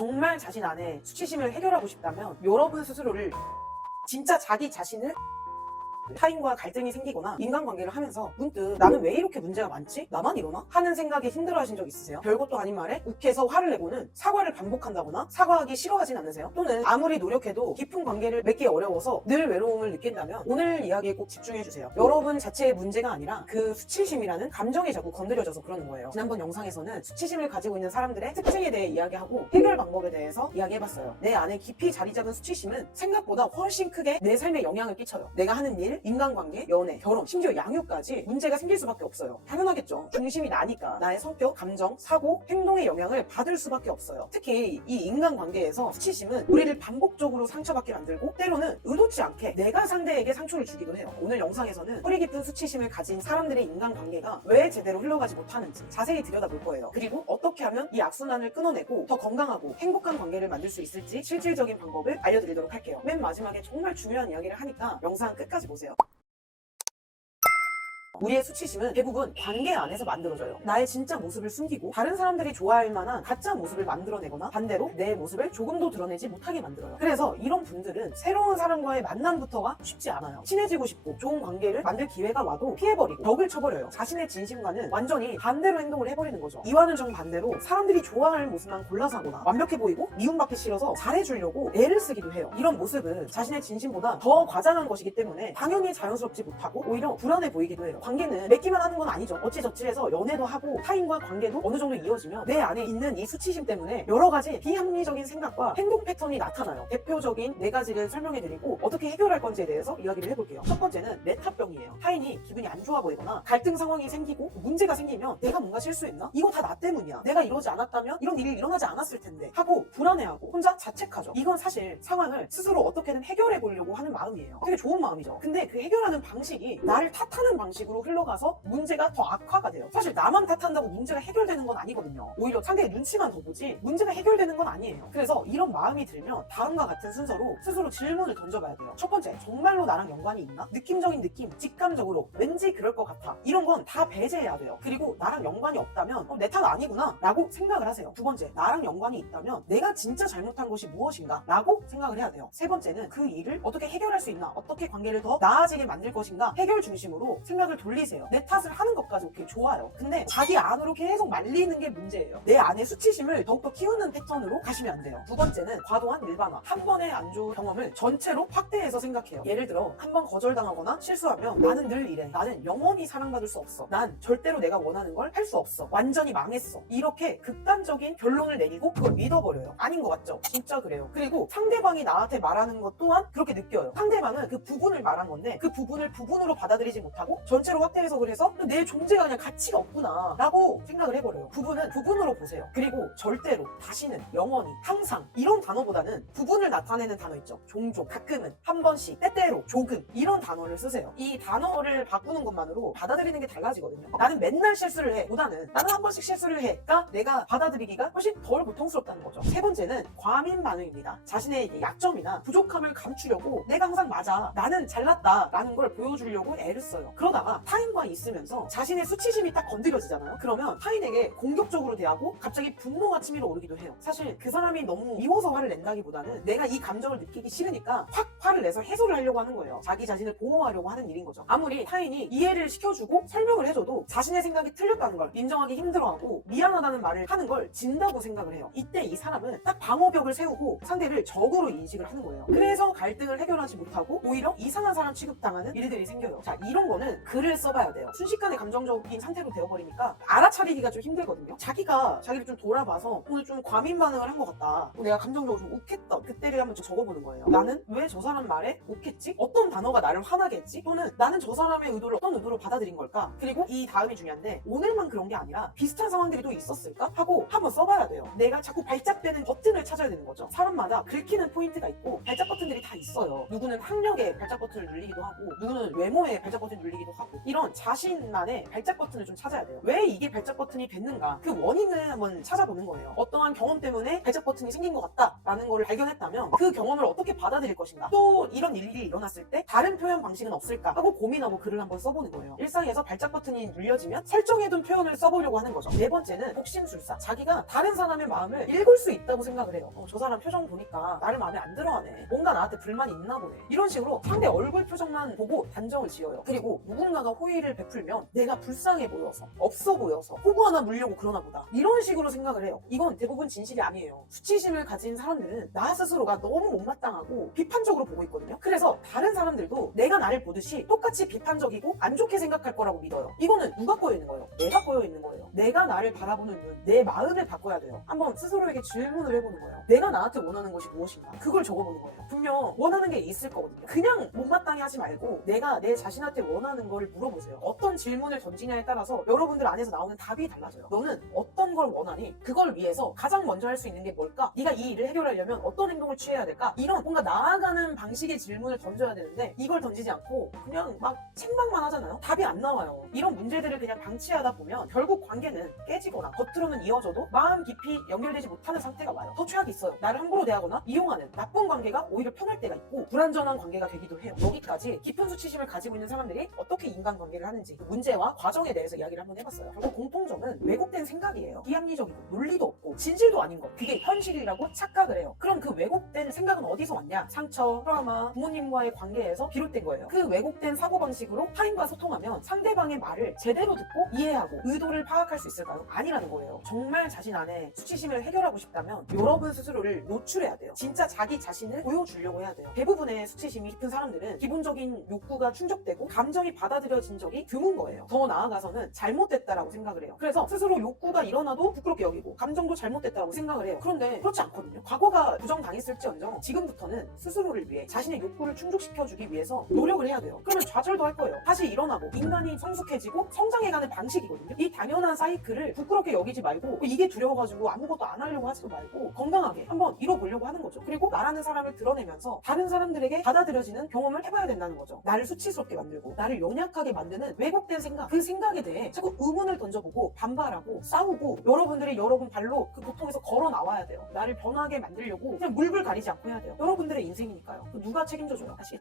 정말 자신 안에 수치심을 해결하고 싶다면 여러분 스스로를 진짜 자기 자신을 타인과 갈등이 생기거나 인간관계를 하면서 문득 나는 왜 이렇게 문제가 많지? 나만 이러나? 하는 생각에 힘들어하신 적 있으세요? 별것도 아닌 말에 욱해서 화를 내고는 사과를 반복한다거나 사과하기 싫어하진 않으세요? 또는 아무리 노력해도 깊은 관계를 맺기 어려워서 늘 외로움을 느낀다면 오늘 이야기에 꼭 집중해주세요. 여러분 자체의 문제가 아니라 그 수치심이라는 감정이 자꾸 건드려져서 그러는 거예요. 지난번 영상에서는 수치심을 가지고 있는 사람들의 특징에 대해 이야기하고 해결 방법에 대해서 이야기해봤어요. 내 안에 깊이 자리 잡은 수치심은 생각보다 훨씬 크게 내 삶에 영향을 끼쳐요. 내가 하는 일, 인간관계, 연애, 결혼, 심지어 양육까지 문제가 생길 수밖에 없어요. 당연하겠죠. 중심이 나니까 나의 성격, 감정, 사고, 행동의 영향을 받을 수밖에 없어요. 특히 이 인간관계에서 수치심은 우리를 반복적으로 상처받게 만들고 때로는 의도치 않게 내가 상대에게 상처를 주기도 해요. 오늘 영상에서는 뿌리 깊은 수치심을 가진 사람들의 인간관계가 왜 제대로 흘러가지 못하는지 자세히 들여다볼 거예요. 그리고 어떻게 하면 이 악순환을 끊어내고 더 건강하고 행복한 관계를 만들 수 있을지 실질적인 방법을 알려드리도록 할게요. 맨 마지막에 정말 중요한 이야기를 하니까 영상 끝까지 보세요. 우리의 수치심은 대부분 관계 안에서 만들어져요. 나의 진짜 모습을 숨기고 다른 사람들이 좋아할 만한 가짜 모습을 만들어내거나 반대로 내 모습을 조금도 드러내지 못하게 만들어요. 그래서 이런 분들은 새로운 사람과의 만남부터가 쉽지 않아요. 친해지고 싶고 좋은 관계를 만들 기회가 와도 피해버리고 벽을 쳐버려요. 자신의 진심과는 완전히 반대로 행동을 해버리는 거죠. 이와는 정반대로 사람들이 좋아할 모습만 골라서 하거나 완벽해 보이고 미움받기 싫어서 잘해주려고 애를 쓰기도 해요. 이런 모습은 자신의 진심보다 더 과장한 것이기 때문에 당연히 자연스럽지 못하고 오히려 불안해 보이기도 해요. 관계는 맺기만 하는 건 아니죠. 어찌저찌해서 연애도 하고 타인과 관계도 어느 정도 이어지면 내 안에 있는 이 수치심 때문에 여러 가지 비합리적인 생각과 행동 패턴이 나타나요. 대표적인 4가지를 설명해드리고 어떻게 해결할 건지에 대해서 이야기를 해볼게요. 첫 번째는 메타병이에요. 타인이 기분이 안 좋아 보이거나 갈등 상황이 생기고 문제가 생기면 내가 뭔가 실수했나? 이거 다 나 때문이야. 내가 이러지 않았다면 이런 일이 일어나지 않았을 텐데 하고 불안해하고 혼자 자책하죠. 이건 사실 상황을 스스로 어떻게든 해결해 보려고 하는 마음이에요. 되게 좋은 마음이죠. 근데 그 해결하는 방식이 나를 탓하는 방식으로 흘러가서 문제가 더 악화가 돼요. 사실 나만 탓한다고 문제가 해결되는 건 아니거든요. 오히려 상대의 눈치만 더 보지 문제가 해결되는 건 아니에요. 그래서 이런 마음이 들면 다음과 같은 순서로 스스로 질문을 던져봐야 돼요. 첫 번째, 정말로 나랑 연관이 있나? 느낌적인 느낌, 직감적으로 왠지 그럴 것 같아. 이런 건 다 배제해야 돼요. 그리고 나랑 연관이 없다면 내 탓 아니구나 라고 생각을 하세요. 두 번째, 나랑 연관이 있다면 내가 진짜 잘못한 것이 무엇인가 라고 생각을 해야 돼요. 세 번째는 그 일을 어떻게 해결할 수 있나, 어떻게 관계를 더 나아지게 만들 것인가, 해결 중심으로 생각을 돌리세요. 내 탓을 하는 것까지 오케이, 좋아요. 근데 자기 안으로 계속 말리는 게 문제예요. 내 안에 수치심을 더욱더 키우는 패턴으로 가시면 안 돼요. 두 번째는 과도한 일반화. 한 번의 안 좋은 경험을 전체로 확대해서 생각해요. 예를 들어 한 번 거절당하거나 실수하면 나는 늘 이래, 나는 영원히 사랑받을 수 없어, 난 절대로 내가 원하는 걸 할 수 없어, 완전히 망했어, 이렇게 극단적인 결론을 내리고 그걸 믿어버려요. 아닌 것 같죠? 진짜 그래요. 그리고 상대방이 나한테 말하는 것 또한 그렇게 느껴요. 상대방은 그 부분을 말한 건데 그 부분을 부분으로 받아들이지 못하고 전체로 확대해서 그래서 내 존재가 그냥 가치가 없구나 라고 생각을 해버려요. 부분은 부분으로 보세요. 그리고 절대로, 다시는, 영원히, 항상 이런 단어보다는 부분을 나타내는 단어 있죠. 종종, 가끔은, 한 번씩, 때때로, 조금, 이런 단어를 쓰세요. 이 단어를 바꾸는 것만으로 받아들이는 게 달라지거든요. 나는 맨날 실수를 해 보다는 나는 한 번씩 실수를 해가 내가 받아들이기가 훨씬 덜 고통스럽다는 거죠. 세 번째는 과민 반응입니다. 자신의 약점이나 부족함을 감추려고 내가 항상 맞아, 나는 잘났다 라는 걸 보여주려고 애를 써요. 그러다가 타인과 있으면서 자신의 수치심이 딱 건드려지잖아요. 그러면 타인에게 공격적으로 대하고 갑자기 분노가 치밀어 오르기도 해요. 사실 그 사람이 너무 미워서 화를 낸다기보다는 내가 이 감정을 느끼기 싫으니까 확 화를 내서 해소를 하려고 하는 거예요. 자기 자신을 보호하려고 하는 일인 거죠. 아무리 타인이 이해를 시켜주고 설명을 해줘도 자신의 생각이 틀렸다는 걸 인정하기 힘들어하고 미안하다는 말을 하는 걸 진다고 생각을 해요. 이때 이 사람은 딱 방어벽을 세우고 상대를 적으로 인식을 하는 거예요. 그래서 갈등을 해결하지 못하고 오히려 이상한 사람 취급당하는 일들이 생겨요. 자, 이런 거는 글을 써봐야 돼요. 순식간에 감정적인 상태로 되어버리니까 알아차리기가 좀 힘들거든요. 자기가 자기를 좀 돌아봐서 오늘 좀 과민 반응을 한 것 같다, 내가 감정적으로 좀 욱했다, 그때를 한번 좀 적어보는 거예요. 나는 왜 저 사람 말에 욱했지? 어떤 단어가 나를 화나게 했지? 또는 나는 저 사람의 의도를 어떤 의도로 받아들인 걸까? 그리고 이 다음이 중요한데 오늘만 그런 게 아니라 비슷한 상황들이 또 있었을까? 하고 한번 써봐야 돼요. 내가 자꾸 발작되는 버튼을 찾아야 되는 거죠. 사람마다 긁히는 포인트가 있고 발작 버튼들이 다 있어요. 누구는 학력에 발작 버튼을 눌리기도 하고 누구는 외모에 발작 버튼을 눌리기도 하고 이런 자신만의 발작 버튼을 좀 찾아야 돼요. 왜 이게 발작 버튼이 됐는가, 그 원인을 한번 찾아보는 거예요. 어떠한 경험 때문에 발작 버튼이 생긴 것 같다라는 거를 발견했다면 그 경험을 어떻게 받아들일 것인가, 또 이런 일이 일어났을 때 다른 표현 방식은 없을까 하고 고민하고 글을 한번 써보는 거예요. 일상에서 발작 버튼이 눌려지면 설정해둔 표현을 써보려고 하는 거죠. 네 번째는 복심술사. 자기가 다른 사람의 마음을 읽을 수 있다고 생각을 해요. 저 사람 표정 보니까 나를 마음에 안 들어하네, 뭔가 나한테 불만이 있나 보네, 이런 식으로 상대 얼굴 표정만 보고 단정을 지어요. 그리고 누군가가 호의를 베풀면 내가 불쌍해 보여서, 없어 보여서 호구 하나 물려고 그러나 보다, 이런 식으로 생각을 해요. 이건 대부분 진실이 아니에요. 수치심을 가진 사람들은 나 스스로가 너무 못마땅하고 비판적으로 보고 있거든요. 그래서 다른 사람들도 내가 나를 보듯이 똑같이 비판적이고 안 좋게 생각할 거라고 믿어요. 이거는 누가 꼬여있는 거예요? 내가 꼬여있는 거예요. 내가 나를 바라보는 눈, 내 마음을 바꿔야 돼요. 한번 스스로에게 질문을 해보는 거예요. 내가 나한테 원하는 것이 무엇인가? 그걸 적어보는 거예요. 분명 원하는 게 있을 거거든요. 그냥 못마땅해 하지 말고 내가 내 자신한테 원하는 걸 물어보세요. 어떤 질문을 던지냐에 따라서 여러분들 안에서 나오는 답이 달라져요. 너는 어떤 걸 원하니? 그걸 위해서 가장 먼저 할 수 있는 게 뭘까? 네가 이 일을 해결하려면 어떤 행동을 취해야 될까? 이런 뭔가 나아가는 방식의 질문을 던져야 되는데 이걸 던지지 않고 그냥 막 생각만 하잖아요. 답이 안 나와요. 이런 문제들을 그냥 방치하다 보면 결국 관계는 깨지거나 겉으로는 이어져도 마음 깊이 연결되지 못하는 상태가 와요. 더 최악이 있어요. 나를 함부로 대하거나 이용하는 나쁜 관계가 오히려 편할 때가 있고 불완전한 관계가 되기도 해요. 여기까지 깊은 수치심을 가지고 있는 사람들이 어떻게 인간관계를 하는지, 그 문제와 과정에 대해서 이야기를 한번 해봤어요. 결국 공통점은 왜곡된 생각이에요. 비합리적이고 논리도 없고 진실도 아닌 것, 그게 현실이라고 착각을 해요. 그럼 그 왜곡된 생각은 어디서 왔냐? 상처, 트라우마, 부모님과의 관계에서 비롯된 거예요. 그 왜곡된 사고방식으로 타인과 소통하면 상대방의 말을 제대로 듣고 이해하고 의도를 파악할 수 있을까요? 아니라는 거예요. 정말 자신 안에 수치심을 해결하고 싶다면 여러분 스스로를 노출해야 돼요. 진짜 자기 자신을 보여주려고 해야 돼요. 대부분의 수치심이 깊은 사람들은 기본적인 욕구가 충족되고 감정이 받아들여진 적이 드문 거예요. 더 나아가서는 잘못됐다라고 생각을 해요. 그래서 스스로 욕구가 일어나도 부끄럽게 여기고 감정도 잘못됐다고 생각을 해요. 그런데 그렇지 않거든요. 과거가 부정당했을지언정 지금부터는 스스로를 위해 자신의 욕구를 충족시켜주기 위해서 노력을 해야 돼요. 그러면 좌절도 할 거예요. 다시 일어나고 인간이 성숙해지고 성장해가는 방식이거든요. 이 당연한 사이클을 부끄럽게 여기지 말고 이게 두려워가지고 아무것도 안 하려고 하지도 말고 건강하게 한번 이뤄보려고 하는 거죠. 그리고 나라는 사람을 드러내면서 다른 사람들에게 받아들여지는 경험을 해봐야 된다는 거죠. 나를 수치스럽게 만들고 나를 연약하게 만드는 왜곡된 생각, 그 생각에 대해 자꾸 의문을 던져보고 반발하고 싸우고 여러분들이 여러분 발로 그 고통에서 걸어 나와야 돼요. 나를 변하게 만들려고 그냥 물불 가리지 않고 해야 돼요. 여러분들의 인생이니까요. 누가 책임져줘요? 아시겠죠?